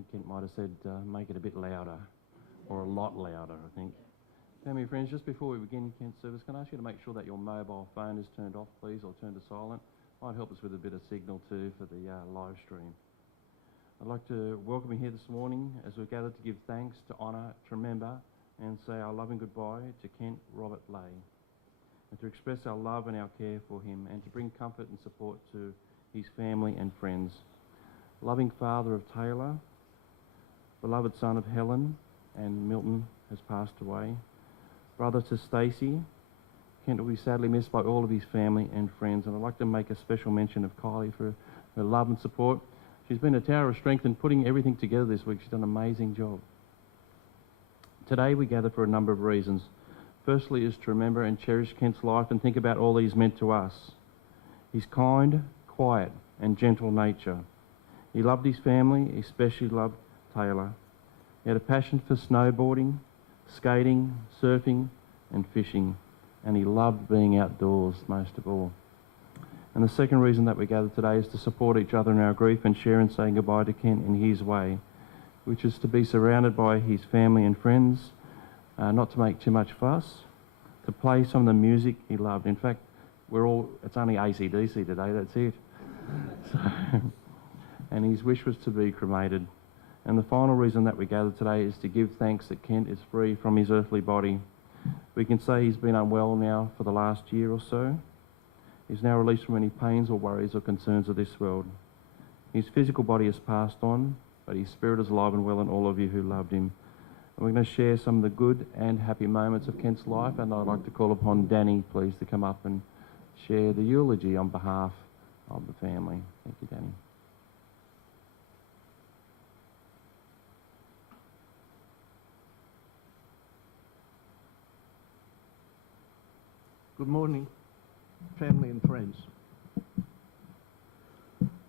think Kent might have said make it a bit louder, or a lot louder, I think. Family and friends, just before we begin Kent's service, can I ask you to make sure that your mobile phone is turned off, please, or turned to silent? Might help us with a bit of signal too for the live stream. I'd like to welcome you here this morning as we've gathered to give thanks, to honour, to remember and say our loving goodbye to Kent Robert Lay, and to express our love and our care for him, and to bring comfort and support to his family and friends. Loving father of Taylor, beloved son of Helen and Milton has passed away. Brother to Stacey, Kent will be sadly missed by all of his family and friends, and I'd like to make a special mention of Kylie for her love and support. She's been a tower of strength in putting everything together this week. She's done an amazing job. Today we gather for a number of reasons. Firstly is to remember and cherish Kent's life and think about all he's meant to us. His kind, quiet and gentle nature. He loved his family, he especially loved Taylor. He had a passion for snowboarding, skating, surfing and fishing, and he loved being outdoors most of all. And the second reason that we gather today is to support each other in our grief and share in saying goodbye to Kent in his way, which is to be surrounded by his family and friends, not to make too much fuss, to play some of the music he loved. In fact, it's only AC/DC today, that's it. And his wish was to be cremated. And the final reason that we gather today is to give thanks that Kent is free from his earthly body. We can say he's been unwell now for the last year or so. He's now released from any pains or worries or concerns of this world. His physical body has passed on, but his spirit is alive and well in all of you who loved him. And we're going to share some of the good and happy moments of Kent's life, and I'd like to call upon Danny, please, to come up and share the eulogy on behalf of the family. Thank you, Danny. Good morning, family and friends.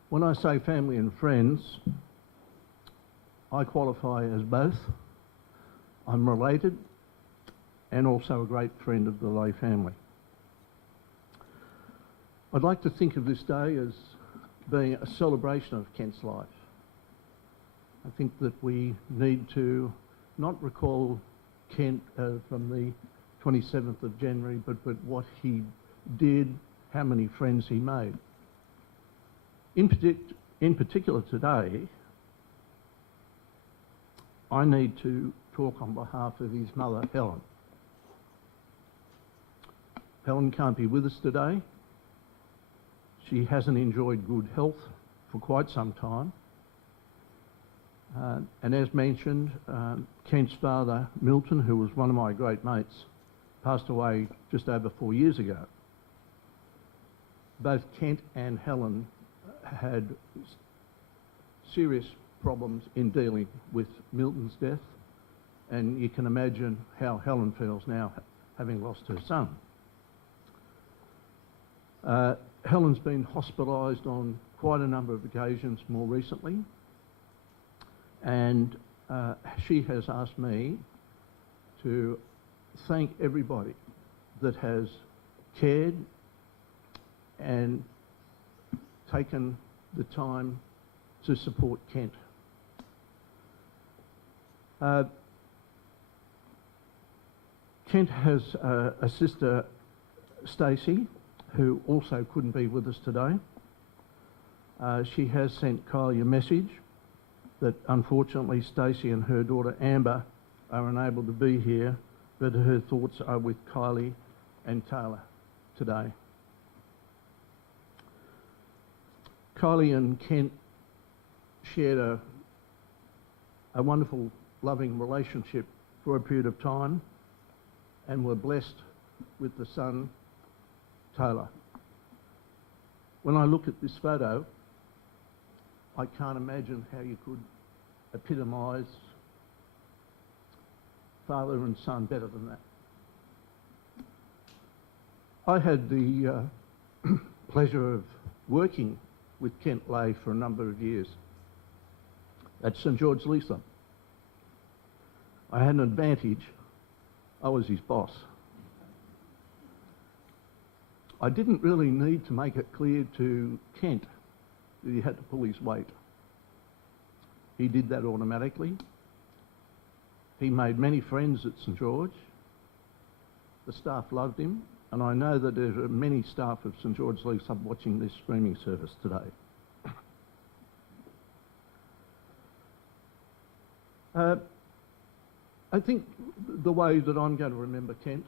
When I say family and friends, I qualify as both. I'm related and also a great friend of the Lay family. I'd like to think of this day as being a celebration of Kent's life. I think that we need to not recall Kent from the 27th of January, but what he did, how many friends he made. In particular today, I need to talk on behalf of his mother, Helen. Helen can't be with us today. She hasn't enjoyed good health for quite some time. And as mentioned, Kent's father, Milton, who was one of my great mates, passed away just over 4 years ago. Both Kent and Helen had serious problems in dealing with Milton's death, and you can imagine how Helen feels now, having lost her son. Helen's been hospitalised on quite a number of occasions more recently, and she has asked me to thank everybody that has cared and taken the time to support Kent. Kent has a sister, Stacey, who also couldn't be with us today. She has sent Kylie a message that unfortunately Stacey and her daughter Amber are unable to be here, but her thoughts are with Kylie and Taylor today. Kylie and Kent shared a wonderful, loving relationship for a period of time and were blessed with the son, Taylor. When I look at this photo, I can't imagine how you could epitomise father and son better than that. I had the pleasure of working with Kent Lay for a number of years at St George Leeson. I had an advantage. I was his boss. I didn't really need to make it clear to Kent that he had to pull his weight. he did that automatically. He made many friends at St George. The staff loved him, and I know that there are many staff of St George League Sub watching this streaming service today. I think the way that I'm going to remember Kent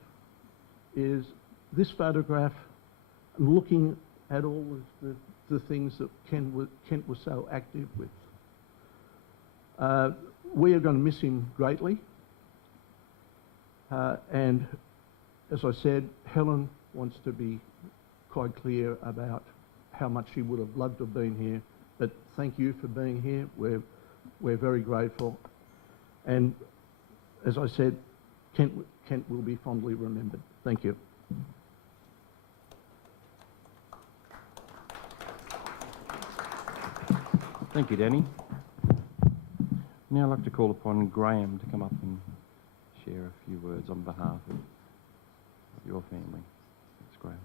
is this photograph and looking at all of the things that Kent was so active with. We are going to miss him greatly. And as I said, Helen wants to be quite clear about how much she would have loved to have been here. But thank you for being here. We're very grateful. And as I said, Kent will be fondly remembered. Thank you. Thank you, Danny. Now I'd like to call upon Graham to come up and share a few words on behalf of your family. Thanks, Graham.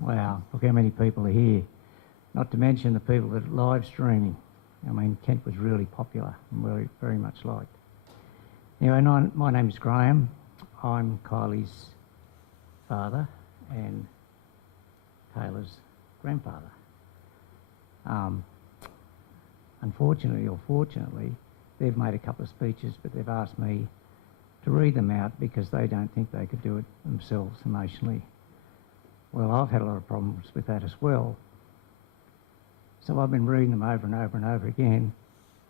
Wow, look how many people are here. Not to mention the people that are live streaming. I mean, Kent was really popular and very, very much liked. Anyway, my name is Graham. I'm Kylie's father and Taylor's grandfather. Unfortunately or fortunately, they've made a couple of speeches, but they've asked me to read them out because they don't think they could do it themselves emotionally. Well, I've had a lot of problems with that as well. So I've been reading them over and over and over again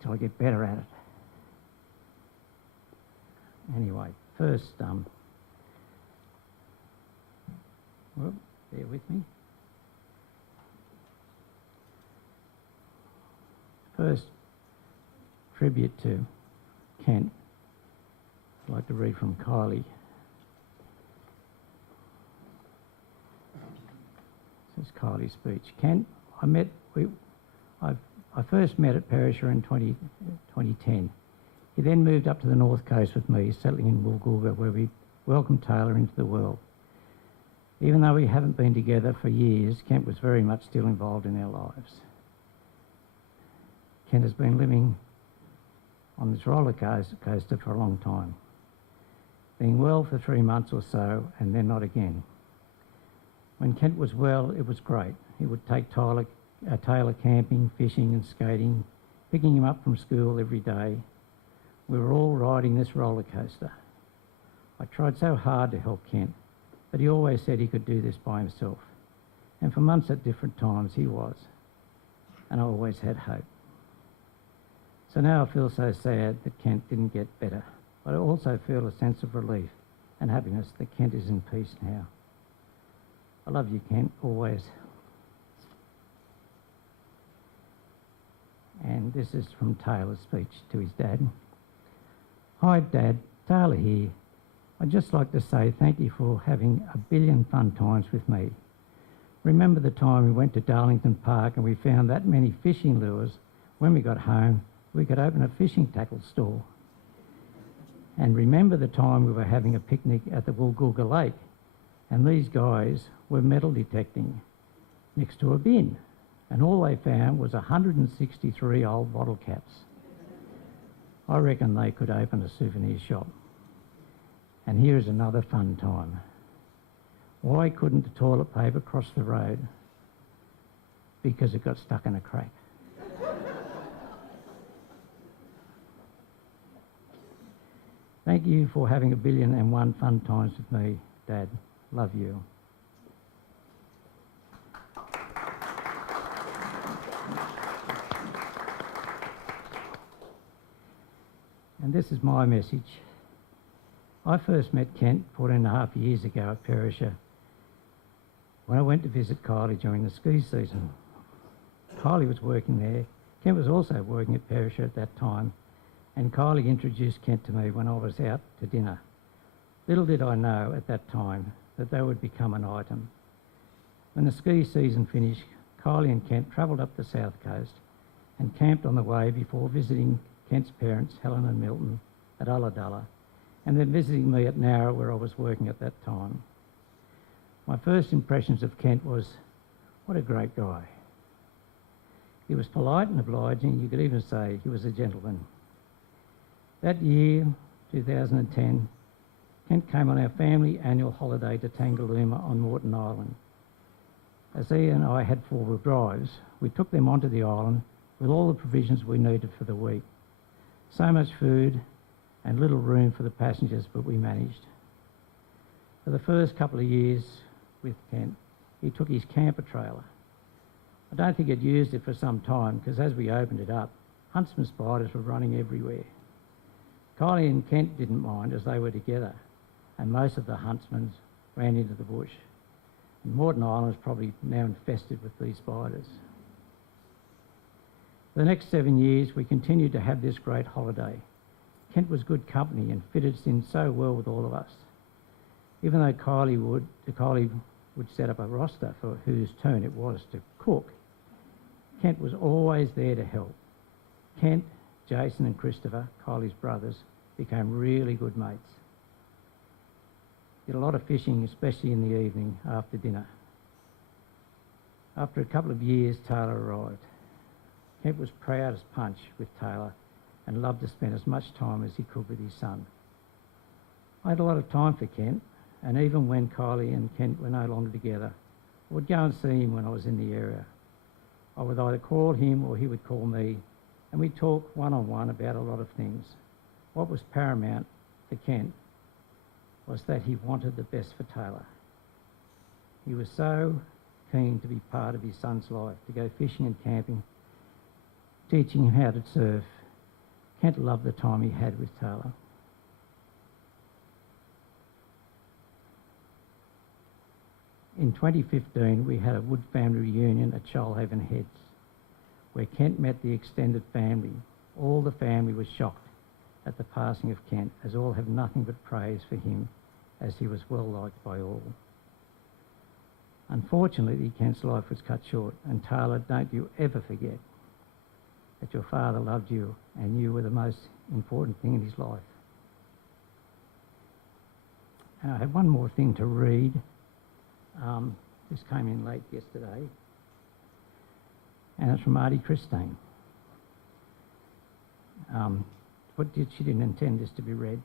till I get better at it. Anyway, first, well, bear with me. First tribute to Kent, I'd like to read from Kylie. This is Kylie's speech. Kent, I first met at Perisher in 2010. He then moved up to the north coast with me, settling in Woolgoolga, where we welcomed Taylor into the world. Even though we haven't been together for years, Kent was very much still involved in our lives. Kent has been living on this roller coaster for a long time, being well for 3 months or so and then not again. When Kent was well, it was great. He would take Taylor camping, fishing and skating, picking him up from school every day. We were all riding this roller coaster. I tried so hard to help Kent, but he always said he could do this by himself. And for months at different times he was. And I always had hope. So now I feel so sad that Kent didn't get better, but I also feel a sense of relief and happiness that Kent is in peace now. I love you, Kent, always. And this is from Taylor's speech to his dad. Hi, Dad. Taylor here. I'd just like to say thank you for having a billion fun times with me. Remember the time we went to Darlington Park and we found that many fishing lures. When we got home, we could open a fishing tackle store. And remember the time we were having a picnic at the Woolgoolga Lake and these guys were metal detecting next to a bin and all they found was 163 old bottle caps. I reckon they could open a souvenir shop. And here's another fun time. Why couldn't the toilet paper cross the road? Because it got stuck in a crack. Thank you for having 1,000,001 fun times with me, Dad. Love you. And this is my message. I first met Kent 14.5 years ago at Perisher when I went to visit Kylie during the ski season. Kylie was working there. Kent was also working at Perisher at that time, and Kylie introduced Kent to me when I was out to dinner. Little did I know at that time that they would become an item. When the ski season finished, Kylie and Kent travelled up the south coast and camped on the way before visiting Kent's parents, Helen and Milton, at Ulladulla, and then visiting me at Nowra, where I was working at that time. My first impressions of Kent was, what a great guy. He was polite and obliging. You could even say he was a gentleman. That year, 2010, Kent came on our family annual holiday to Tangalooma on Moreton Island. As he and I had four-wheel drives, we took them onto the island with all the provisions we needed for the week. So much food and little room for the passengers, but we managed. For the first couple of years with Kent, he took his camper trailer. I don't think he'd used it for some time, because as we opened it up, huntsman spiders were running everywhere. Kylie and Kent didn't mind, as they were together, and most of the huntsmen ran into the bush. And Moreton Island is probably now infested with these spiders. For the next 7 years, we continued to have this great holiday. Kent was good company and fitted in so well with all of us. Even though Kylie would set up a roster for whose turn it was to cook, Kent was always there to help. Kent, Jason and Christopher, Kylie's brothers, became really good mates. Did a lot of fishing, especially in the evening after dinner. After a couple of years, Taylor arrived. Kent was proud as punch with Taylor and loved to spend as much time as he could with his son. I had a lot of time for Kent, and even when Kylie and Kent were no longer together, I would go and see him when I was in the area. I would either call him or he would call me, and we'd talk one-on-one about a lot of things. What was paramount for Kent was that he wanted the best for Taylor. He was so keen to be part of his son's life, to go fishing and camping, teaching him how to surf. Kent loved the time he had with Taylor. In 2015, we had a Wood family reunion at Shoalhaven Heads, where Kent met the extended family. All the family was shocked at the passing of Kent, as all have nothing but praise for him, as he was well liked by all. Unfortunately, Kent's life was cut short, and Taylor, don't you ever forget that your father loved you and you were the most important thing in his life. And I have one more thing to read. This came in late yesterday, and it's from Auntie Christine. She didn't intend this to be read.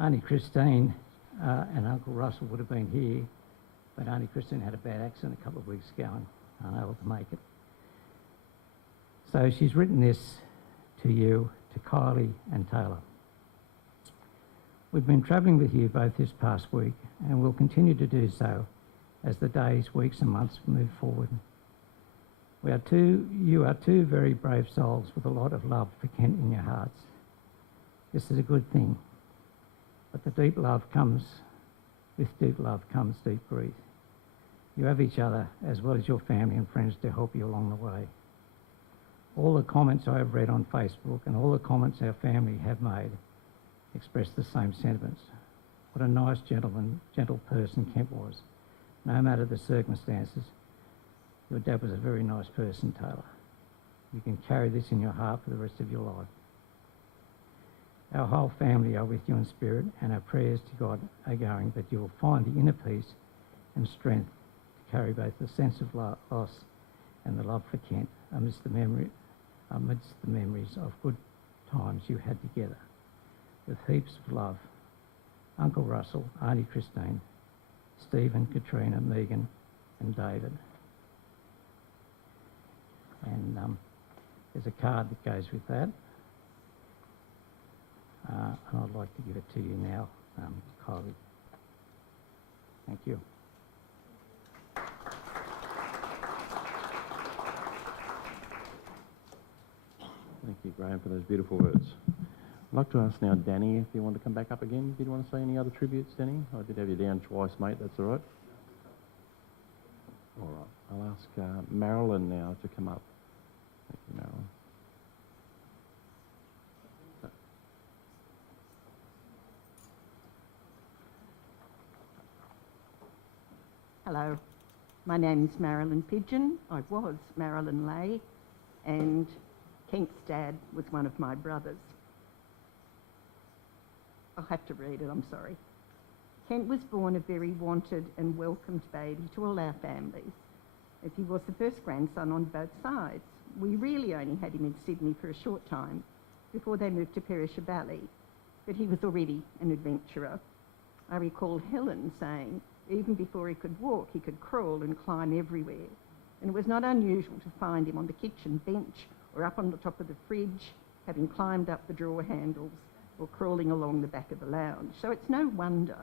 Auntie Christine and Uncle Russell would have been here, but Auntie Christine had a bad accident a couple of weeks ago and unable to make it. So she's written this to you, to Kylie and Taylor. We've been travelling with you both this past week, and will continue to do so as the days, weeks and months move forward. You are two very brave souls with a lot of love for Kent in your hearts. This is a good thing, but with deep love comes deep grief. You have each other as well as your family and friends to help you along the way. All the comments I have read on Facebook and all the comments our family have made express the same sentiments. What a nice gentle person Kent was. No matter the circumstances, your dad was a very nice person, Taylor. You can carry this in your heart for the rest of your life. Our whole family are with you in spirit, and our prayers to God are going that you will find the inner peace and strength to carry both the sense of loss and the love for Kent amidst the memories of good times you had together. With heaps of love, Uncle Russell, Auntie Christine, Stephen, Katrina, Megan and David. And there's a card that goes with that. And I'd like to give it to you now, Kylie. Thank you. Thank you, Graham, for those beautiful words. I'd like to ask now Danny if you want to come back up again. Did you want to say any other tributes, Danny? I did have you down twice, mate. That's all right. All right. I'll ask Marilyn now to come up. Thank you, Marilyn. Hello. My name's Marilyn Pigeon. I was Marilyn Lay, and Kent's dad was one of my brothers. I'll have to read it, I'm sorry. Kent was born a very wanted and welcomed baby to all our families, as he was the first grandson on both sides. We really only had him in Sydney for a short time before they moved to Perisher Valley, but he was already an adventurer. I recall Helen saying even before he could walk, he could crawl and climb everywhere. And it was not unusual to find him on the kitchen bench or up on the top of the fridge, having climbed up the drawer handles or crawling along the back of the lounge. So it's no wonder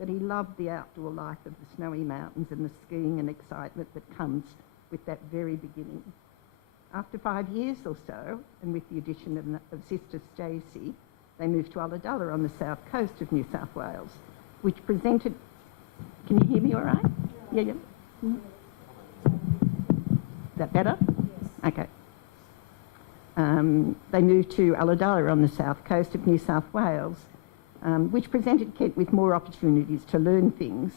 that he loved the outdoor life of the snowy mountains and the skiing and excitement that comes with that very beginning. After 5 years or so, and with the addition of sister Stacey, they moved to Ulladulla on the south coast of New South Wales, which presented... Can you hear me all right? Yeah. Is that better? Yes. Okay. They moved to Ulladulla on the south coast of New South Wales, which presented Kent with more opportunities to learn things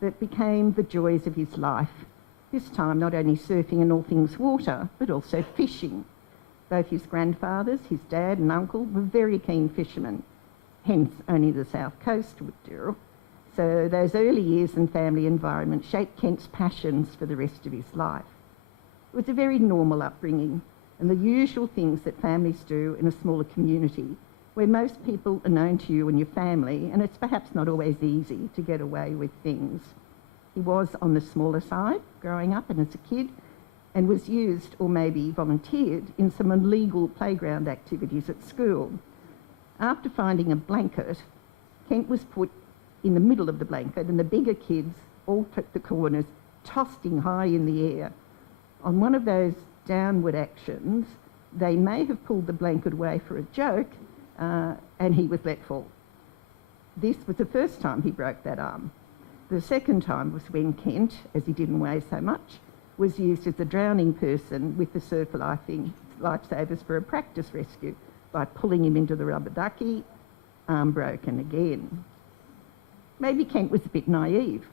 that became the joys of his life. This time not only surfing and all things water, but also fishing. Both his grandfathers, his dad and uncle, were very keen fishermen, hence only the south coast would do. So those early years and family environment shaped Kent's passions for the rest of his life. It was a very normal upbringing, and the usual things that families do in a smaller community where most people are known to you and your family, and it's perhaps not always easy to get away with things. He was on the smaller side growing up and as a kid, and was used or maybe volunteered in some illegal playground activities at school. After finding a blanket, Kent was put in the middle of the blanket, and the bigger kids all took the corners, tossed him high in the air. On one of those downward actions, they may have pulled the blanket away for a joke, and he was let fall. This was the first time he broke that arm. The second time was when Kent, as he didn't weigh so much, was used as a drowning person with the surf lifesavers for a practice rescue by pulling him into the rubber ducky, arm broken again. Maybe Kent was a bit naive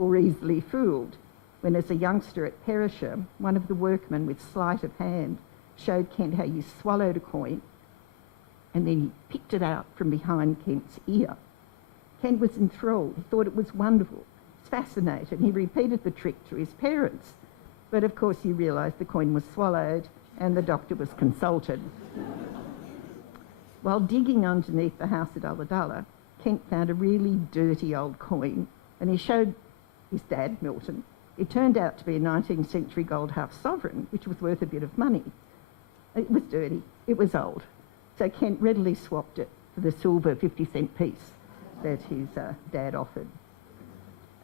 or easily fooled when, as a youngster at Perisher, one of the workmen with sleight of hand showed Kent how you swallowed a coin and then he picked it out from behind Kent's ear. Kent was enthralled. He thought it was wonderful. He was fascinated. He repeated the trick to his parents. But of course he realised the coin was swallowed and the doctor was consulted. While digging underneath the house at Ulladulla, Kent found a really dirty old coin, and he showed his dad, Milton. It turned out to be a 19th century gold half sovereign, which was worth a bit of money. It was dirty. It was old. So Kent readily swapped it for the silver 50-cent piece that his dad offered.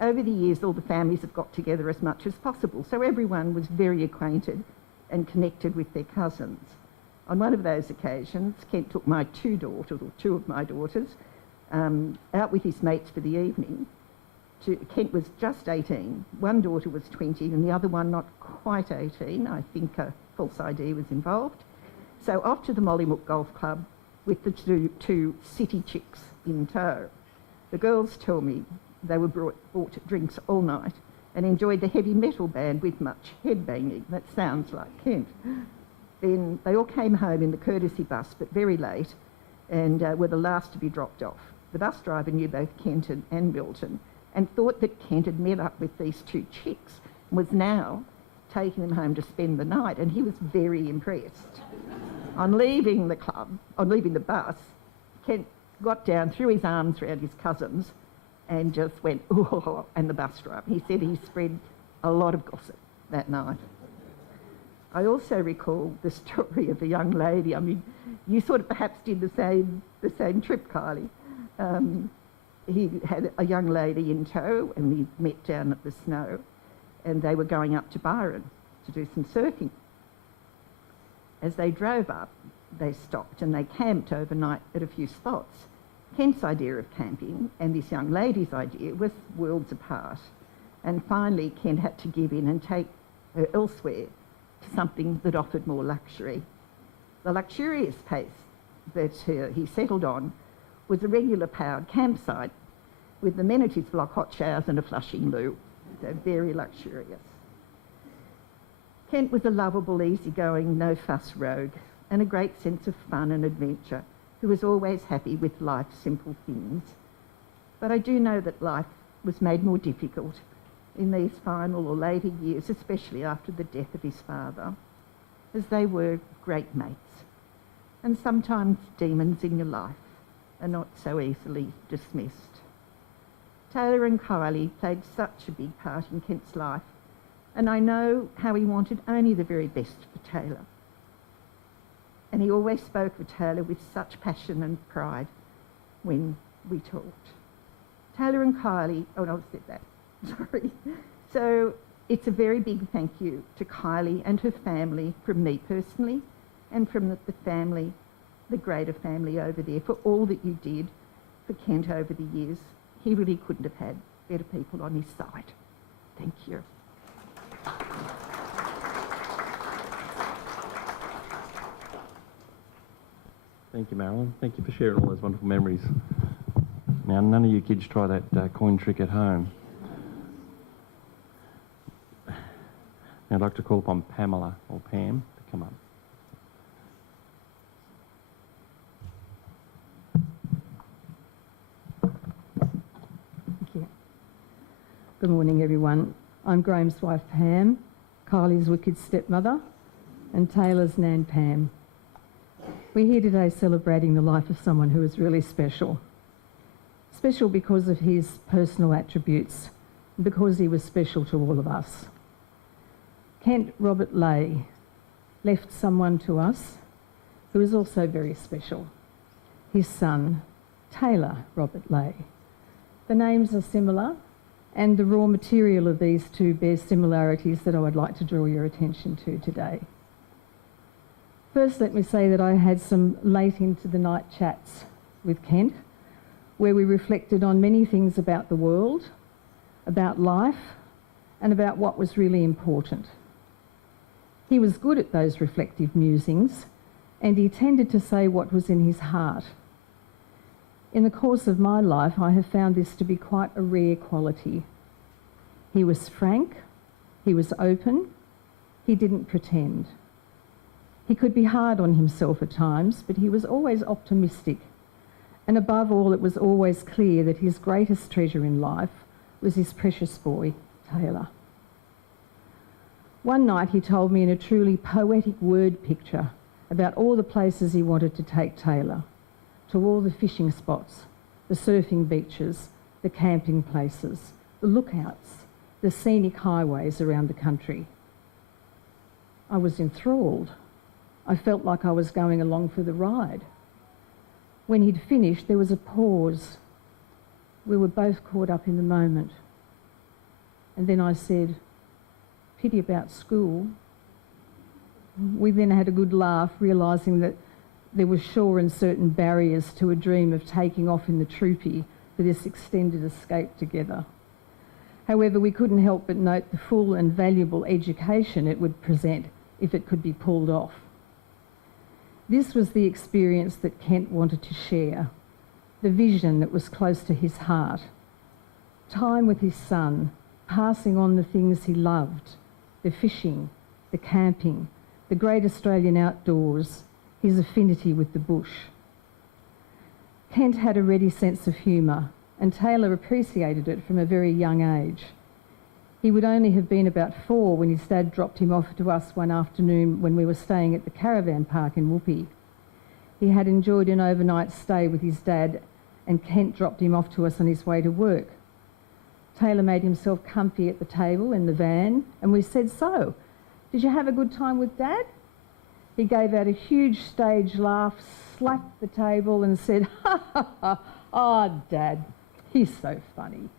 Over the years, all the families have got together as much as possible, so everyone was very acquainted and connected with their cousins. On one of those occasions, Kent took my two of my daughters, out with his mates for the evening. Kent was just 18. One daughter was 20 and the other one not quite 18. I think a false ID was involved. So off to the Mollymook Golf Club with the two city chicks in tow. The girls tell me they were bought drinks all night and enjoyed the heavy metal band with much headbanging. That sounds like Kent. Then they all came home in the courtesy bus, but very late, and were the last to be dropped off. The bus driver knew both Kent and Milton and thought that Kent had met up with these two chicks and was now taking them home to spend the night, and he was very impressed. On leaving the bus, Kent got down, threw his arms around his cousins and just went, oh, and the bus driver. He said he spread a lot of gossip that night. I also recall the story of a young lady. I mean, you sort of perhaps did the same trip, Kylie. He had a young lady in tow and we met down at the snow, and they were going up to Byron to do some surfing. As they drove up, they stopped and they camped overnight at a few spots. Kent's idea of camping and this young lady's idea was worlds apart. And finally, Kent had to give in and take her elsewhere to something that offered more luxury. The luxurious place that he settled on was a regular powered campsite with amenities like hot showers and a flushing loo. so very luxurious. Kent was a lovable, easygoing, no-fuss rogue and a great sense of fun and adventure, who was always happy with life's simple things. But I do know that life was made more difficult in these final or later years, especially after the death of his father, as they were great mates. And sometimes demons in your life are not so easily dismissed. Taylor and Kylie played such a big part in Kent's life, and I know how he wanted only the very best for Taylor. And he always spoke of Taylor with such passion and pride when we talked. Taylor and Kylie, oh no, I said that, sorry. So it's a very big thank you to Kylie and her family from me personally, and from the family, the greater family over there, for all that you did for Kent over the years. He really couldn't have had better people on his side. Thank you. Thank you, Marilyn. Thank you for sharing all those wonderful memories. Now, none of you kids try that coin trick at home. Now, I'd like to call upon Pamela or Pam to come up. Thank you. Good morning, everyone. I'm Graham's wife, Pam, Kylie's wicked stepmother, and Taylor's nan, Pam. We're here today celebrating the life of someone who is really special. Special because of his personal attributes, and because he was special to all of us. Kent Robert Leigh left someone to us who is also very special. His son, Taylor Robert Leigh. The names are similar, and the raw material of these two bears similarities that I would like to draw your attention to today. First, let me say that I had some late into the night chats with Kent, where we reflected on many things about the world, about life, and about what was really important. He was good at those reflective musings, and he tended to say what was in his heart. In the course of my life, I have found this to be quite a rare quality. He was frank, he was open, he didn't pretend. He could be hard on himself at times, but he was always optimistic. And above all, it was always clear that his greatest treasure in life was his precious boy, Taylor. One night he told me in a truly poetic word picture about all the places he wanted to take Taylor, to all the fishing spots, the surfing beaches, the camping places, the lookouts, the scenic highways around the country. I was enthralled. I felt like I was going along for the ride. When he'd finished, there was a pause. We were both caught up in the moment. And then I said, "Pity about school." We then had a good laugh, realising that there were sure and certain barriers to a dream of taking off in the troopy for this extended escape together. However, we couldn't help but note the full and valuable education it would present if it could be pulled off. This was the experience that Kent wanted to share, the vision that was close to his heart. Time with his son, passing on the things he loved, the fishing, the camping, the great Australian outdoors, his affinity with the bush. Kent had a ready sense of humour, and Taylor appreciated it from a very young age. He would only have been about 4 when his dad dropped him off to us one afternoon when we were staying at the caravan park in Whoopi. He had enjoyed an overnight stay with his dad, and Kent dropped him off to us on his way to work. Taylor made himself comfy at the table in the van, and we said, "So, did you have a good time with Dad?" He gave out a huge stage laugh, slapped the table and said, "Ha ha ha, oh Dad, he's so funny."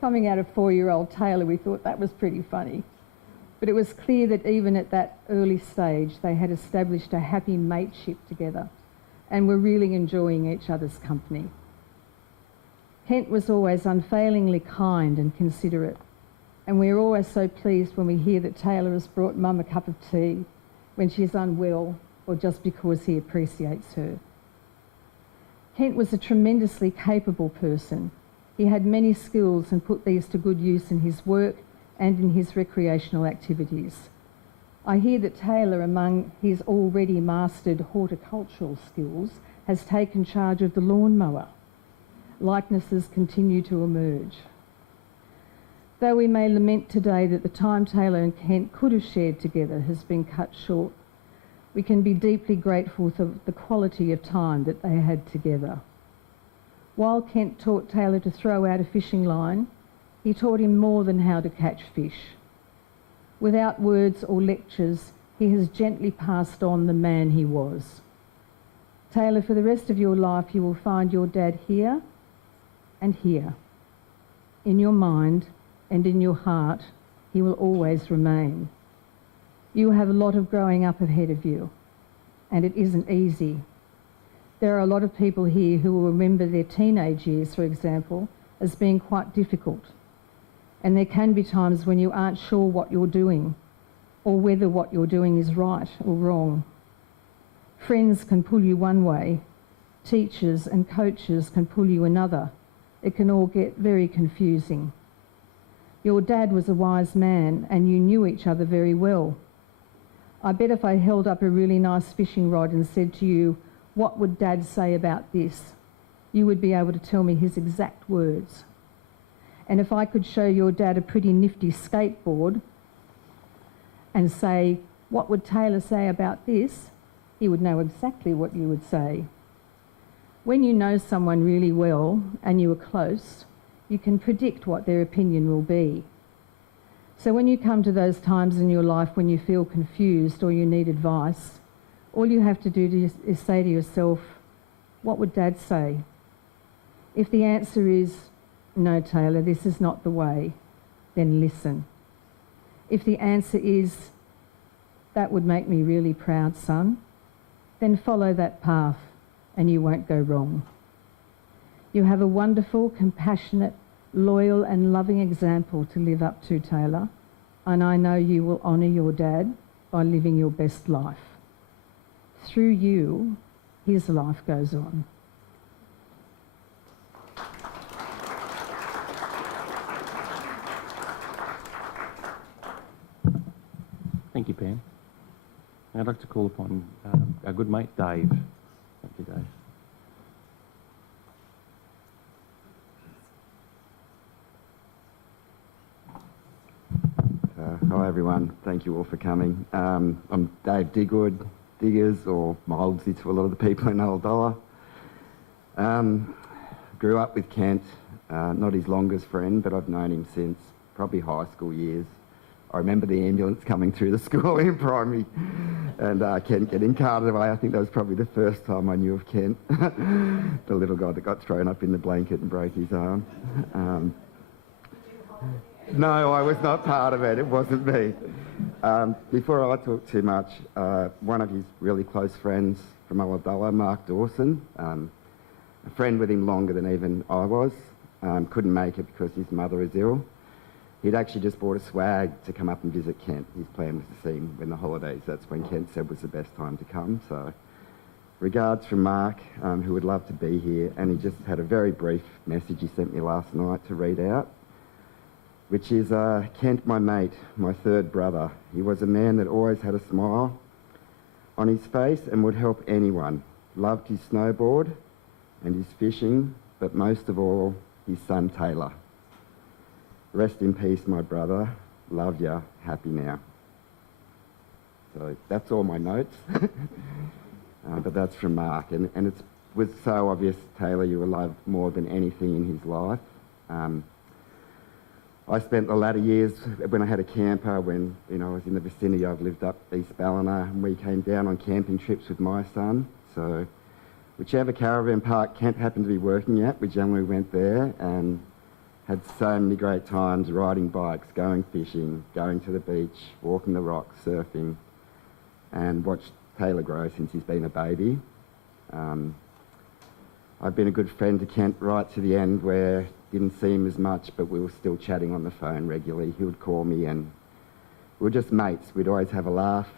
Coming out of 4-year-old Taylor, we thought that was pretty funny. But it was clear that even at that early stage, they had established a happy mateship together and were really enjoying each other's company. Kent was always unfailingly kind and considerate, and we're always so pleased when we hear that Taylor has brought Mum a cup of tea when she's unwell or just because he appreciates her. Kent was a tremendously capable person. He had many skills and put these to good use in his work and in his recreational activities. I hear that Taylor, among his already mastered horticultural skills, has taken charge of the lawnmower. Likenesses continue to emerge. Though we may lament today that the time Taylor and Kent could have shared together has been cut short, we can be deeply grateful for the quality of time that they had together. While Kent taught Taylor to throw out a fishing line, he taught him more than how to catch fish. Without words or lectures, he has gently passed on the man he was. Taylor, for the rest of your life, you will find your dad here and here. In your mind and in your heart, he will always remain. You have a lot of growing up ahead of you, and it isn't easy. There are a lot of people here who will remember their teenage years, for example, as being quite difficult. And there can be times when you aren't sure what you're doing or whether what you're doing is right or wrong. Friends can pull you one way, teachers and coaches can pull you another. It can all get very confusing. Your dad was a wise man and you knew each other very well. I bet if I held up a really nice fishing rod and said to you, "What would Dad say about this?" you would be able to tell me his exact words. And if I could show your dad a pretty nifty skateboard and say, "What would Taylor say about this?" he would know exactly what you would say. When you know someone really well and you are close, you can predict what their opinion will be. So when you come to those times in your life when you feel confused or you need advice, all you have to do is say to yourself, "What would Dad say?" If the answer is, "No, Taylor, this is not the way," then listen. If the answer is, "That would make me really proud, son," then follow that path and you won't go wrong. You have a wonderful, compassionate, loyal and loving example to live up to, Taylor, and I know you will honour your dad by living your best life. Through you, his life goes on. Thank you, Pam. I'd like to call upon our good mate, Dave. Thank you, Dave. Hi everyone, thank you all for coming. I'm Dave Diggers, or Mildsy to a lot of the people in Ulladulla. Grew up with Kent, not his longest friend, but I've known him since probably high school years. I remember the ambulance coming through the school in primary and Kent getting carted away. I think that was probably the first time I knew of Kent, the little guy that got thrown up in the blanket and broke his arm. No, I was not part of it. It wasn't me. Before I talk too much, one of his really close friends from Ulladulla, Mark Dawson, a friend with him longer than even I was, couldn't make it because his mother is ill. He'd actually just bought a swag to come up and visit Kent. His plan was to see him when the holidays. That's when Kent said was the best time to come. So regards from Mark, who would love to be here. And he just had a very brief message he sent me last night to read out, which is, Kent, my mate, my third brother. He was a man that always had a smile on his face and would help anyone. Loved his snowboard and his fishing, but most of all, his son Taylor. Rest in peace, my brother. Love ya. Happy now. So that's all my notes. But that's from Mark. And it was so obvious, Taylor, you were loved more than anything in his life. I spent the latter years when I had a camper, when I was in the vicinity. I've lived up East Ballina, and we came down on camping trips with my son. So whichever caravan park Kent happened to be working at, we generally went there and had so many great times riding bikes, going fishing, going to the beach, walking the rocks, surfing, and watched Taylor grow since he's been a baby. I've been a good friend to Kent right to the end, where didn't see him as much, but we were still chatting on the phone regularly. He would call me and we were just mates. We'd always have a laugh.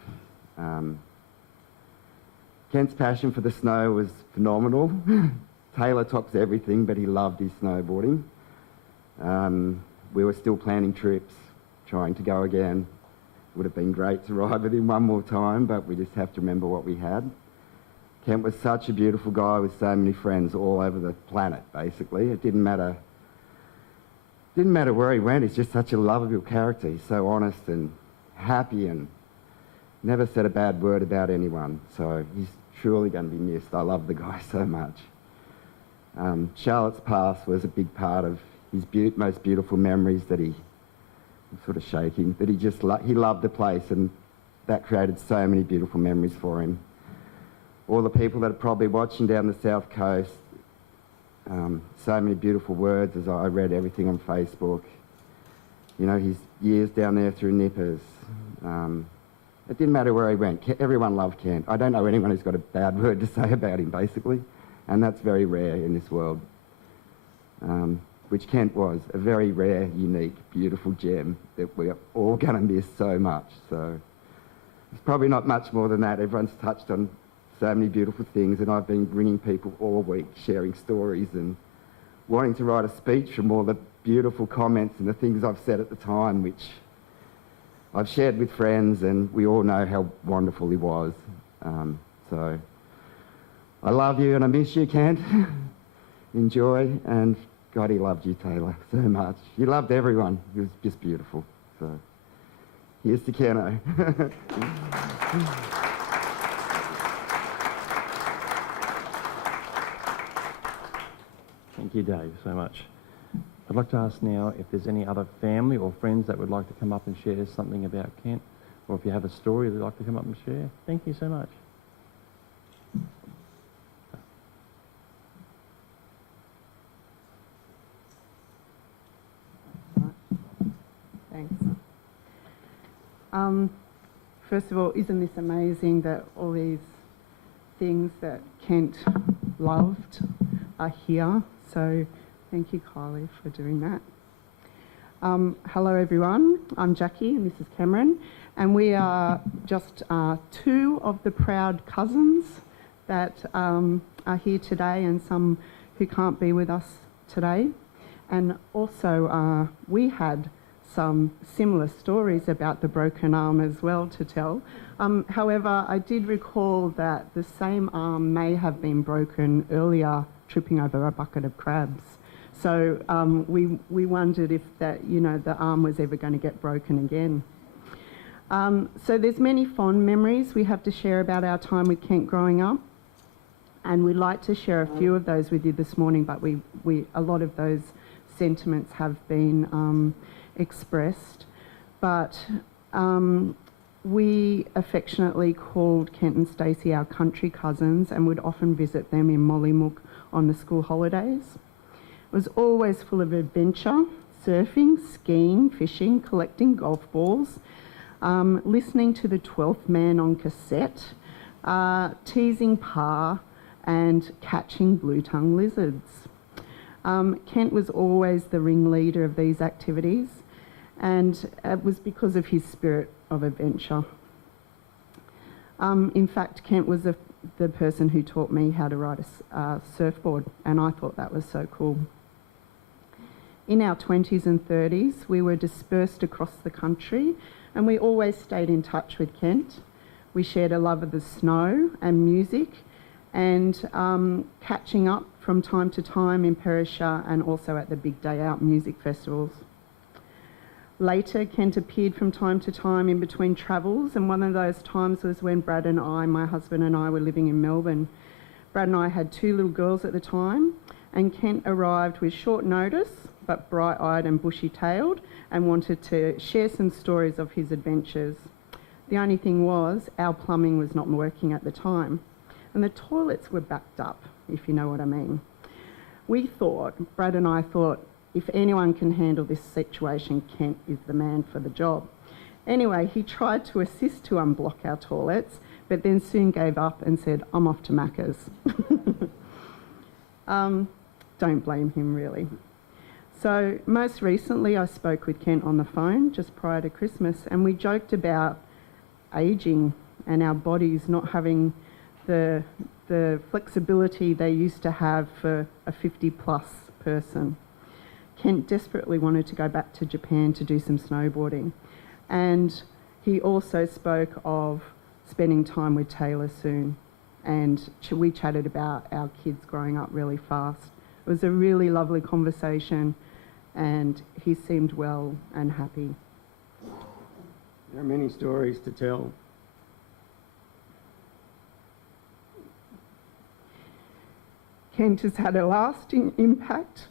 Kent's passion for the snow was phenomenal. Taylor tops everything, but he loved his snowboarding. We were still planning trips, trying to go again. Would have been great to ride with him one more time, but we just have to remember what we had. Kent was such a beautiful guy with so many friends all over the planet, basically. It didn't matter where he went. He's just such a lovable character. He's so honest and happy and never said a bad word about anyone. So he's truly going to be missed. I love the guy so much. Charlotte's past was a big part of his most beautiful memories that I'm sort of shaking, that he loved the place, and that created so many beautiful memories for him. All the people that are probably watching down the south coast, so many beautiful words as I read everything on Facebook. You know, his years down there through Nippers. It didn't matter where he went. Everyone loved Kent. I don't know anyone who's got a bad word to say about him, basically, and that's very rare in this world. Which Kent was, a very rare, unique, beautiful gem that we're all going to miss so much. So it's probably not much more than that. Everyone's touched on so many beautiful things, and I've been ringing people all week, sharing stories and wanting to write a speech from all the beautiful comments and the things I've said at the time, which I've shared with friends, and we all know how wonderful he was. So I love you and I miss you, Kent. Enjoy, and God, he loved you, Taylor, so much. He loved everyone. He was just beautiful. So here's to Keno. Thank you, Dave, so much. I'd like to ask now if there's any other family or friends that would like to come up and share something about Kent, or if you have a story they'd like to come up and share. Thank you so much. Thanks. First of all, isn't this amazing that all these things that Kent loved are here? So thank you, Kylie, for doing that. Hello, everyone. I'm Jackie and this is Cameron, and we are just two of the proud cousins that are here today, and some who can't be with us today. And also we had some similar stories about the broken arm as well to tell. However, I did recall that the same arm may have been broken earlier tripping over a bucket of crabs. So we wondered if that, you know, the arm was ever going to get broken again. So there's many fond memories we have to share about our time with Kent growing up, and we'd like to share a few of those with you this morning, but a lot of those sentiments have been expressed. But we affectionately called Kent and Stacey our country cousins, and would often visit them in Mollymook on the school holidays. It was always full of adventure, surfing, skiing, fishing, collecting golf balls, listening to the 12th Man on cassette, teasing Pa, and catching blue-tongue lizards. Kent was always the ringleader of these activities, and it was because of his spirit of adventure. In fact, Kent was the person who taught me how to ride a surfboard, and I thought that was so cool. In our 20s and 30s, we were dispersed across the country, and we always stayed in touch with Kent. We shared a love of the snow and music, and catching up from time to time in Perisher and also at the Big Day Out music festivals. Later, Kent appeared from time to time in between travels, and one of those times was when Brad and I, my husband and I, were living in Melbourne. Brad and I had 2 little girls at the time, and Kent arrived with short notice, but bright-eyed and bushy-tailed, and wanted to share some stories of his adventures. The only thing was, our plumbing was not working at the time, and the toilets were backed up, if you know what I mean. Brad and I thought, if anyone can handle this situation, Kent is the man for the job. Anyway, he tried to assist to unblock our toilets, but then soon gave up and said, I'm off to Macca's. Don't blame him, really. So most recently, I spoke with Kent on the phone just prior to Christmas, and we joked about ageing and our bodies not having the flexibility they used to have for a 50-plus person. Kent desperately wanted to go back to Japan to do some snowboarding. And he also spoke of spending time with Taylor soon. And we chatted about our kids growing up really fast. It was a really lovely conversation, and he seemed well and happy. There are many stories to tell. Kent has had a lasting impact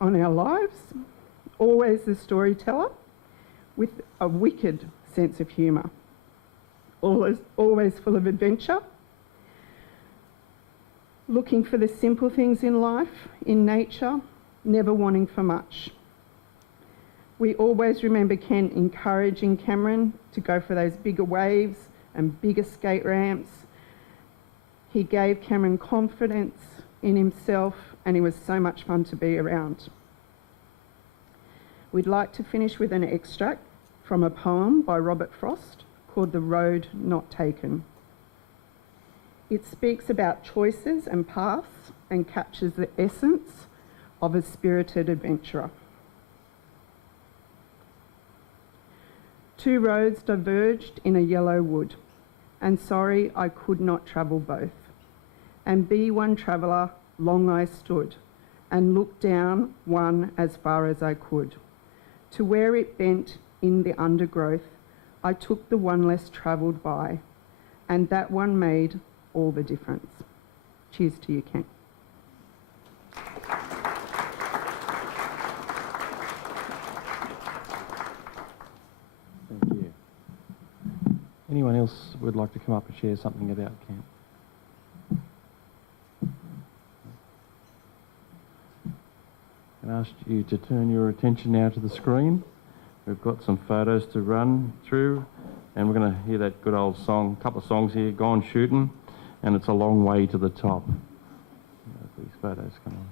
on our lives, always the storyteller, with a wicked sense of humour, always full of adventure, looking for the simple things in life, in nature, never wanting for much. We always remember Kent encouraging Cameron to go for those bigger waves and bigger skate ramps. He gave Cameron confidence in himself, and he was so much fun to be around. We'd like to finish with an extract from a poem by Robert Frost called The Road Not Taken. It speaks about choices and paths and captures the essence of a spirited adventurer. Two roads diverged in a yellow wood, and sorry I could not travel both. And be one traveller, long I stood, and looked down one as far as I could. To where it bent in the undergrowth, I took the one less travelled by, and that one made all the difference. Cheers to you, Kent. Thank you. Anyone else would like to come up and share something about Kent? I ask you to turn your attention now to the screen. We've got some photos to run through, and we're going to hear that good old song, a couple of songs here, Gone Shootin', and It's a Long Way to the Top. These photos come on.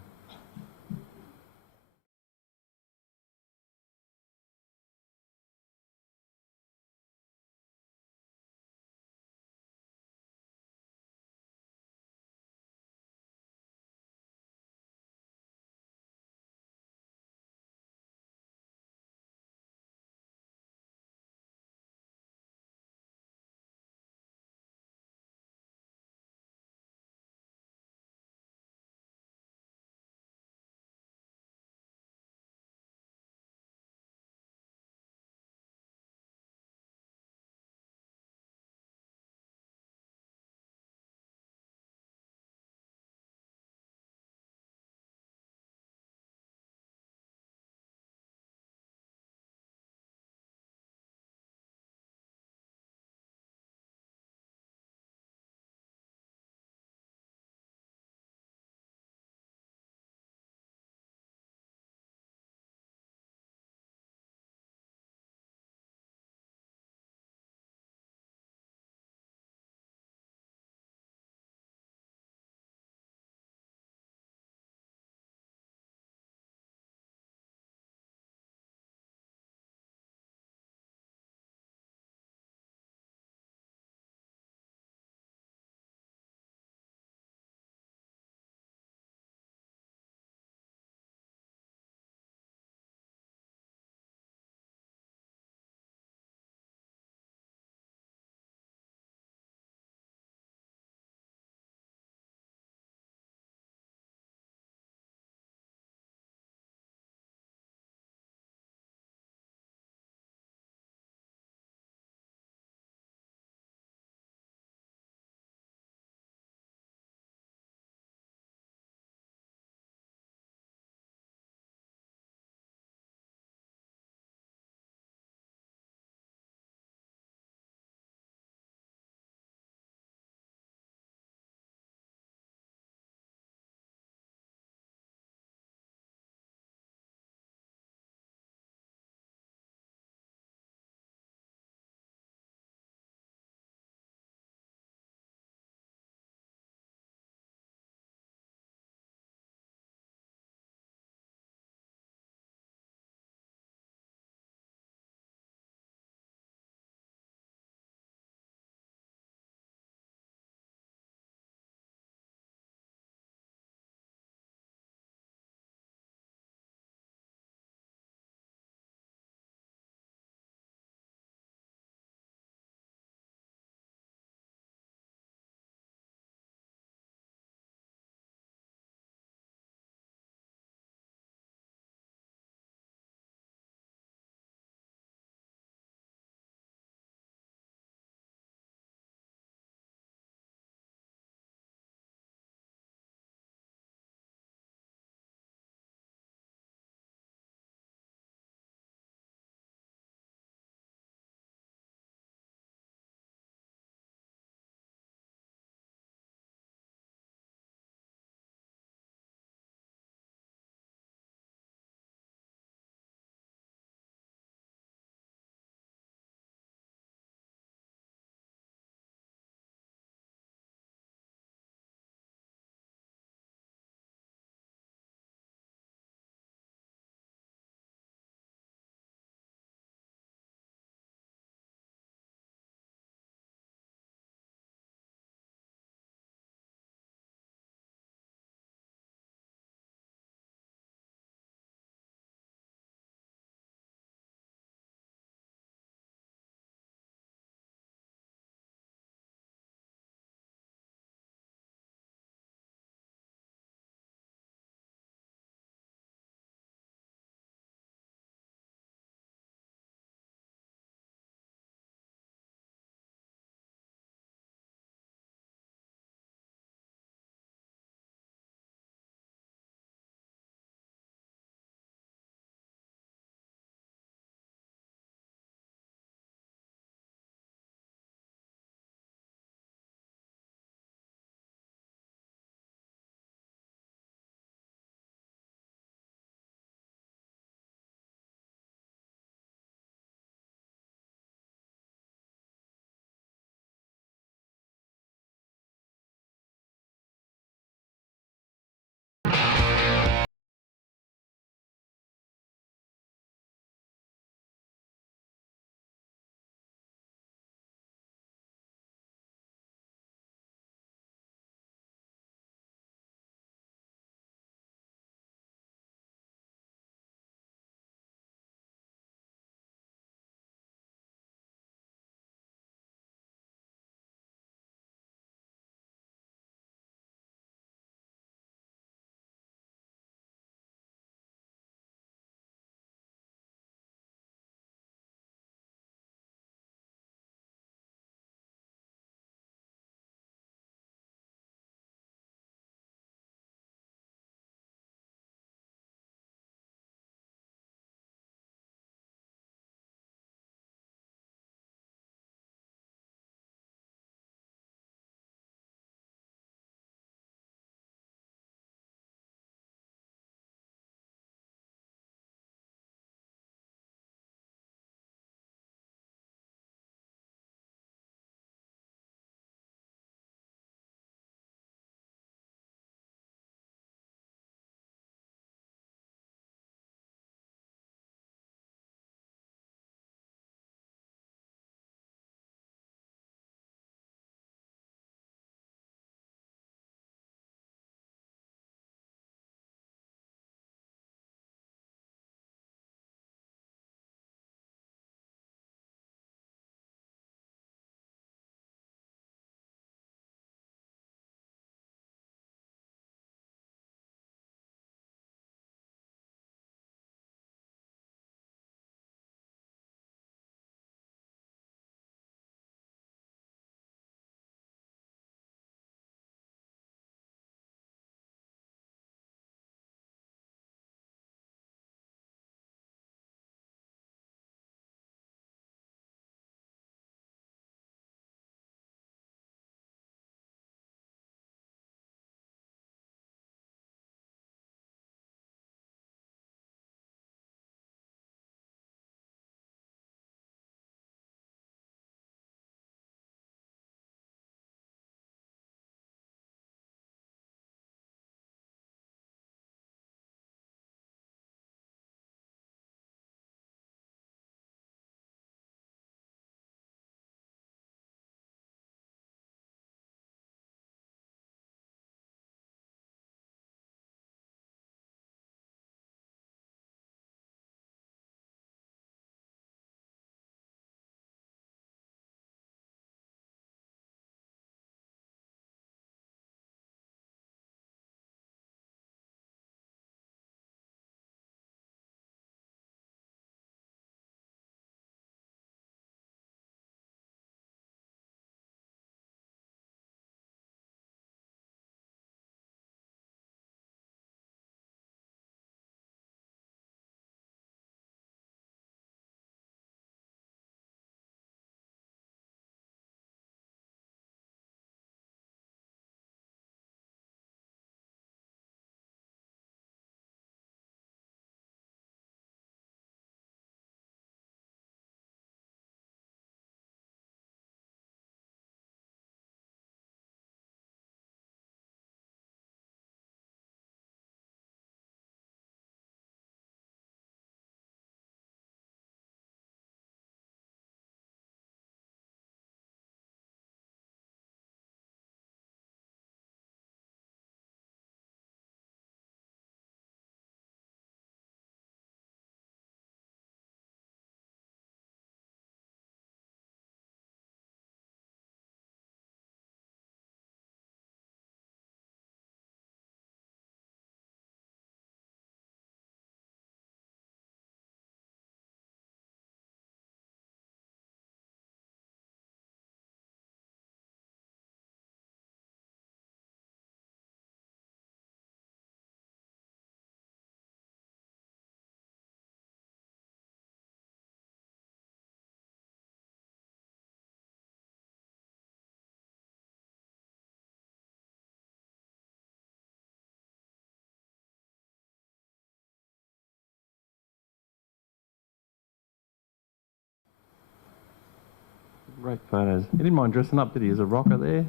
Great photos. He didn't mind dressing up, did he, as a rocker there?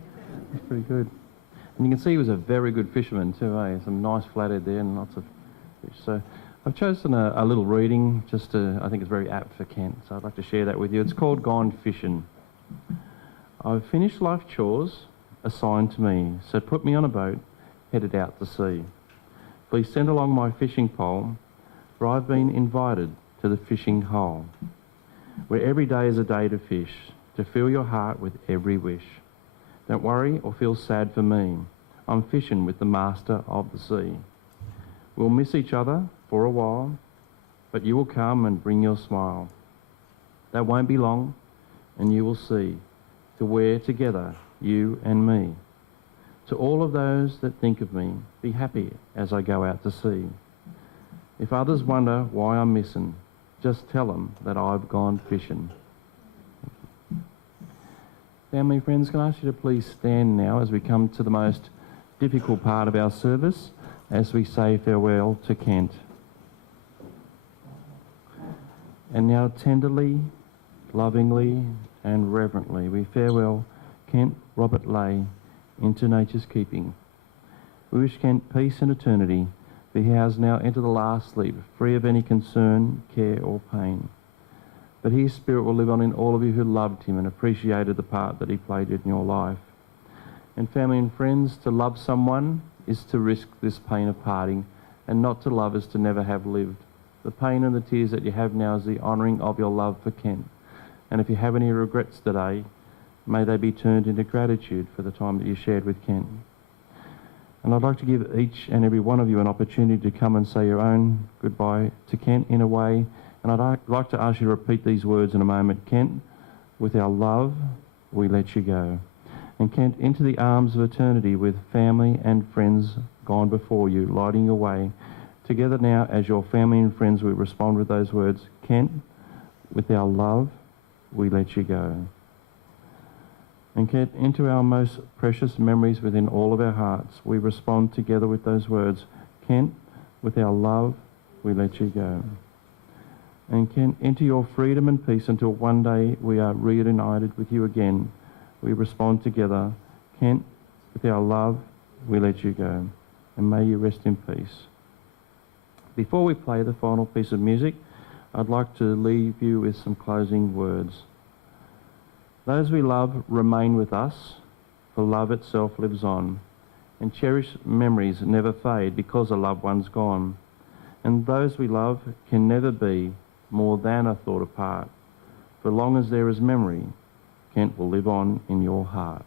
That's pretty good. And you can see he was a very good fisherman too, eh? Some nice flathead there and lots of fish. So I've chosen a little reading just to, I think it's very apt for Kent, so I'd like to share that with you. It's called Gone Fishing. I've finished life chores assigned to me, so put me on a boat, headed out to sea. Please send along my fishing pole, for I've been invited to the fishing hole, where every day is a day to fish, to fill your heart with every wish. Don't worry or feel sad for me. I'm fishing with the master of the sea. We'll miss each other for a while, but you will come and bring your smile. That won't be long, and you will see, to we're together, you and me. To all of those that think of me, be happy as I go out to sea. If others wonder why I'm missing, just tell them that I've gone fishing. Family, friends, can I ask you to please stand now as we come to the most difficult part of our service, as we say farewell to Kent. And now tenderly, lovingly and reverently we farewell Kent Robert Lay into nature's keeping. We wish Kent peace and eternity, for he has now entered the last sleep, free of any concern, care or pain. But his spirit will live on in all of you who loved him and appreciated the part that he played in your life. And family and friends, to love someone is to risk this pain of parting, and not to love is to never have lived. The pain and the tears that you have now is the honouring of your love for Kent. And if you have any regrets today, may they be turned into gratitude for the time that you shared with Kent. And I'd like to give each and every one of you an opportunity to come and say your own goodbye to Kent in a way. And I'd like to ask you to repeat these words in a moment. Kent, with our love, we let you go. And Kent, into the arms of eternity with family and friends gone before you, lighting your way. Together now, as your family and friends, we respond with those words. Kent, with our love, we let you go. And Kent, into our most precious memories within all of our hearts, we respond together with those words. Kent, with our love, we let you go. And Kent, into your freedom and peace until one day we are reunited with you again, we respond together. Kent, with our love, we let you go. And may you rest in peace. Before we play the final piece of music, I'd like to leave you with some closing words. Those we love remain with us, for love itself lives on, and cherished memories never fade because a loved one's gone. And those we love can never be more than a thought apart. For long as there is memory, Kent will live on in your heart.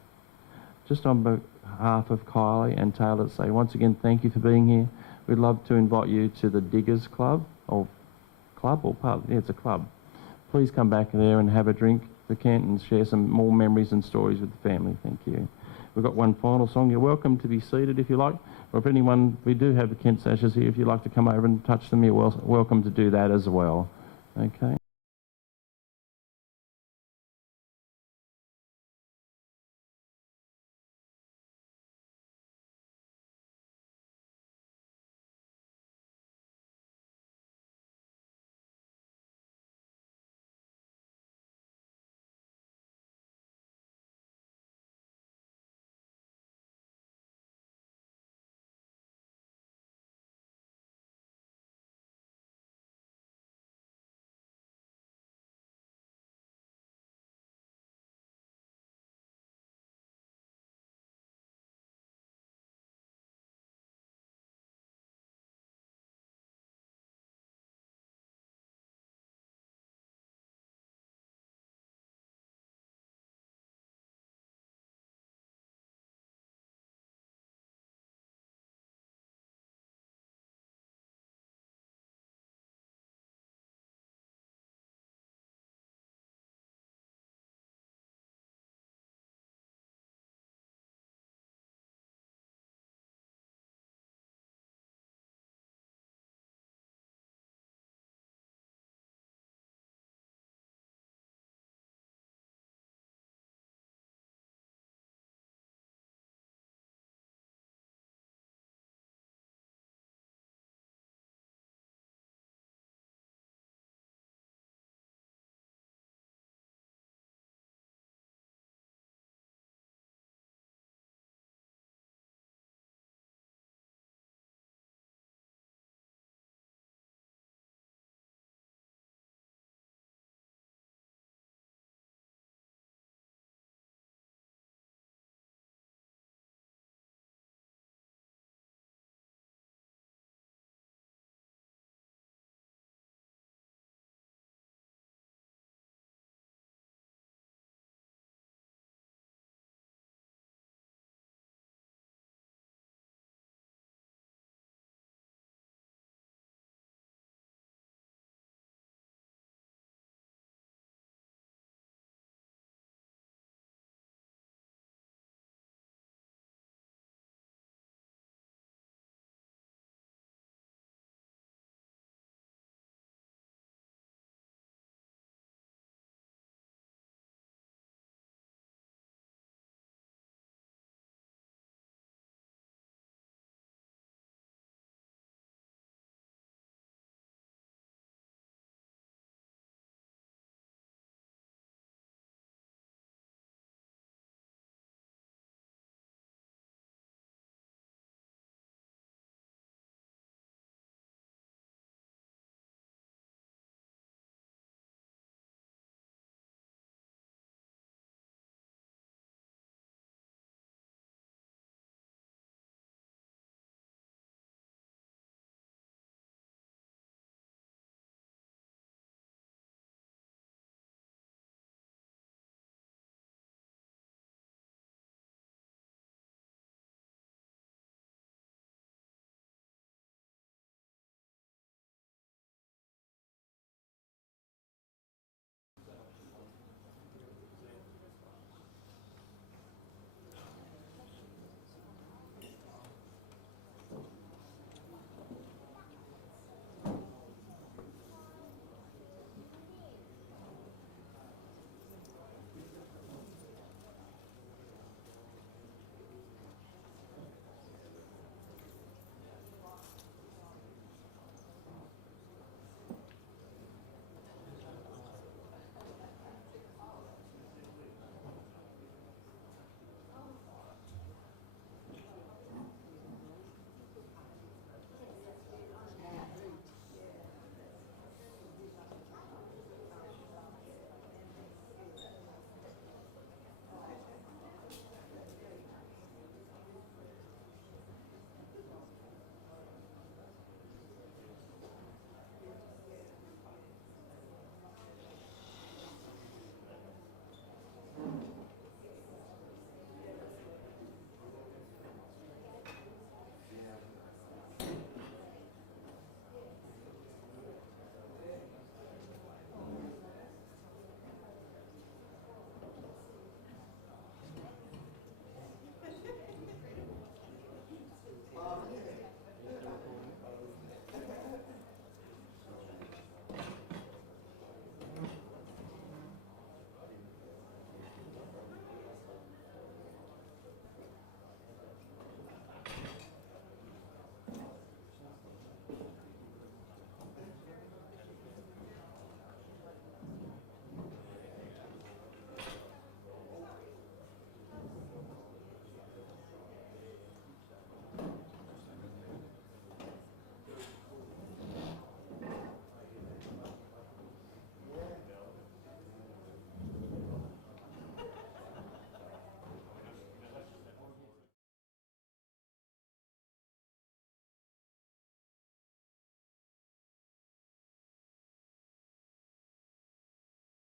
Just on behalf of Kylie and Taylor, say once again thank you for being here. We'd love to invite you to the Diggers Club, or pub? Yeah, it's a club. Please come back there and have a drink for Kent and share some more memories and stories with the family. Thank you. We've got one final song. You're welcome to be seated if you like, or if anyone, we do have the Kent sashes here. If you'd like to come over and touch them, you're welcome to do that as well. Okay.